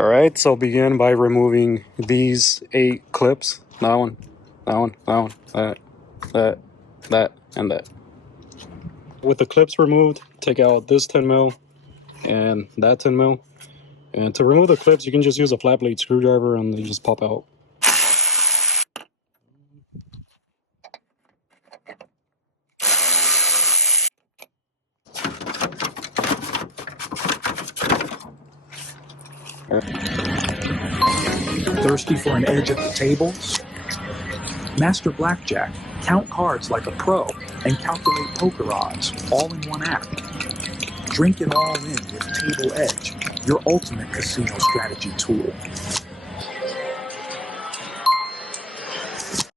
Alright, so begin by removing these 8 clips. That one, that, and that. With the clips removed, take out this 10 mil and that 10 mil. And to remove the clips, you can just use a flat blade screwdriver and they just pop out. Thirsty for an edge at the tables? Master Blackjack, count cards like a pro, and calculate poker odds, all in one app. Drink it all in with Table Edge, your ultimate casino strategy tool.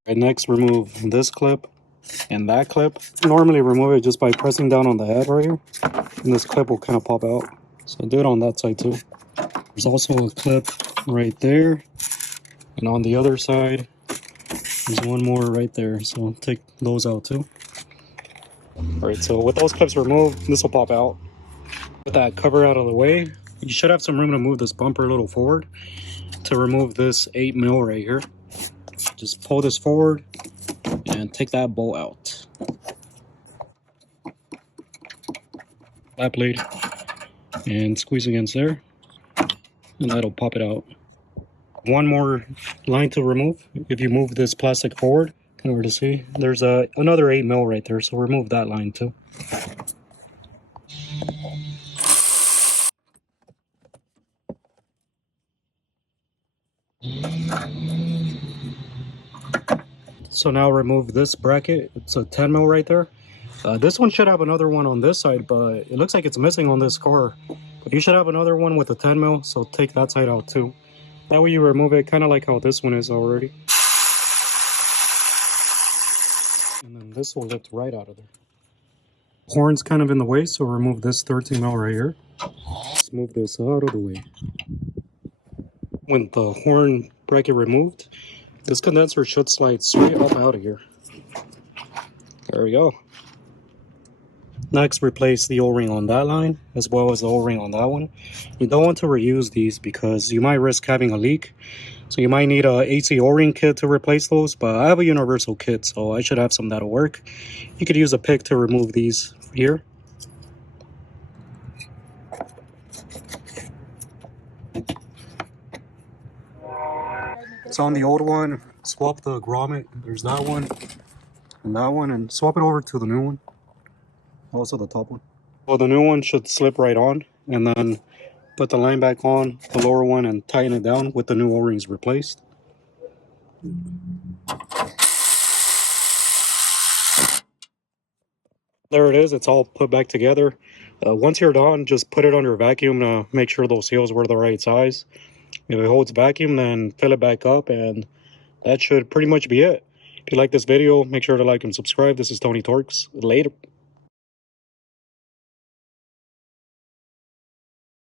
Right, next, remove this clip and that clip. Normally remove it just by pressing down on the head right here, and this clip will kind of pop out. So do it on that side too. There's also a clip right there, and on the other side there's one more right there, so take those out too. Alright, so with those clips removed, this will pop out. With that cover out of the way, you should have some room to move this bumper a little forward to remove this 8 mil right here. Just pull this forward and take that bolt out. Flat blade and squeeze against there, and that'll pop it out. One more line to remove. If you move this plastic forward, in order to see, there's another 8 mil right there, so remove that line too. So now remove this bracket. It's a 10 mil right there. This one should have another one on this side, but it looks like it's missing on this car. But you should have another one with a 10 mil, so take that side out too. That way you remove it kind of like how this one is already. And then this will lift right out of there. Horn's kind of in the way, so remove this 13 mil right here. Let's move this out of the way. With the horn bracket removed, this condenser should slide straight up out of here. There we go. Next, replace the O-ring on that line as well as the O-ring on that one. You don't want to reuse these because you might risk having a leak. So you might need a AC O-ring kit to replace those, but I have a universal kit, so I should have some that'll work. You could use a pick to remove these here. So on the old one, swap the grommet. There's that one and swap it over to the new one. Also the top one. Well, the new one should slip right on, and then put the line back on the lower one and tighten it down with the new O-rings replaced. There it is, it's all put back together. Once you're done, just put it under vacuum to make sure those seals were the right size. If it holds vacuum, then fill it back up, and that should pretty much be it. If you like this video, make sure to like and subscribe. This is Tony Torx. Later.